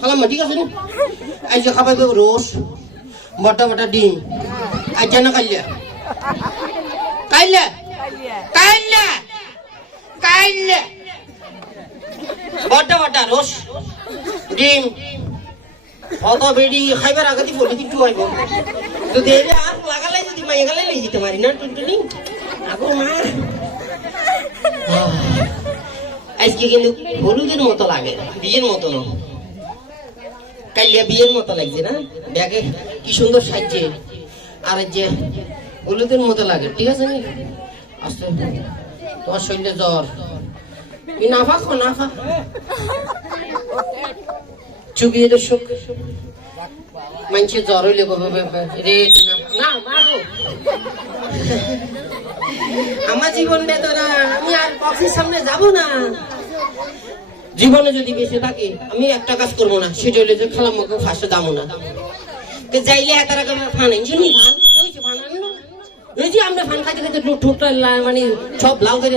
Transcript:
খালাম্মা ঠিক আছে নি আজ খাবাইবে বটা বটা ডিম আজ না কাইলে কাইলে কাইলে কাইলে বটা বটা রোস ডিম অত বেডি খাইবার আগে দি বলি দিটু আইব তো দেরে আর লাগালাই যদি মাই গালাই লই যেতে না টুনটুনি আগো মা আজকে কিন্তু হলুদের মতো লাগে বিয়ের মতো না বিয়ের মতো লাগছে না? ব্যাগে কি সুন্দর সাজছে। আর যে হলুদের মতো লাগে, ঠিক আছে তোমার শরীরে জ্বর। জ্বর হইলে কবে বে- বে- রে না না মারো আমার জীবন বেদনা, আমি আর বক্সের সামনে যাব না। জীবনে যদি বেঁচে থাকে, আমি একটা কাজ করব না, সেটা হলে যে খালাম মাকে ফাঁসে দামো না। তো যাইলে একা আগে ফান শুনি ফান। আনলো। আমরা ফান খাইতে খাইতে ঠোঁটটা মানে সব লাউ করে